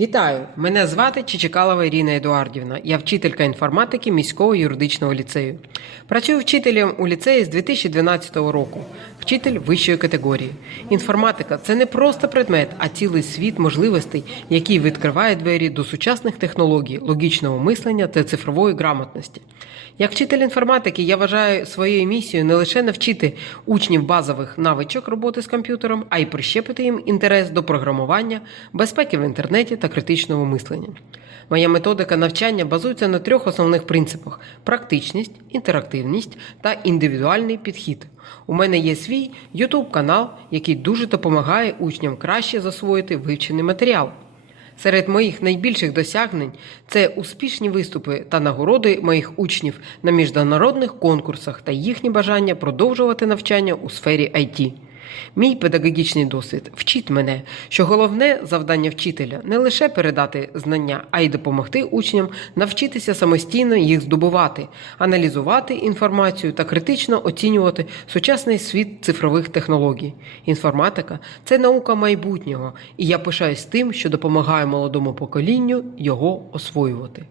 Вітаю! Мене звати Чичикалова Ірина Едуардівна. Я вчителька інформатики міського юридичного ліцею. Працюю вчителем у ліцеї з 2012 року. Вчитель вищої категорії. Інформатика це не просто предмет, а цілий світ можливостей, який відкриває двері до сучасних технологій, логічного мислення та цифрової грамотності. Як вчитель інформатики, я вважаю своєю місією не лише навчити учнів базових навичок роботи з комп'ютером, а й прищепити їм інтерес до програмування, безпеки в інтернеті та критичного мислення. Моя методика навчання базується на трьох основних принципах: практичність, інтерактивність та індивідуальний підхід. У мене є свій YouTube канал, який дуже допомагає учням краще засвоїти вивчений матеріал. Серед моїх найбільших досягнень це успішні виступи та нагороди моїх учнів на міжнародних конкурсах та їхнє бажання продовжувати навчання у сфері IT. Мій педагогічний досвід вчить мене, що головне завдання вчителя не лише передати знання, а й допомогти учням навчитися самостійно їх здобувати, аналізувати інформацію та критично оцінювати сучасний світ цифрових технологій. Інформатика це наука майбутнього, і я пишаюсь тим, що допомагаю молодому поколінню його освоювати.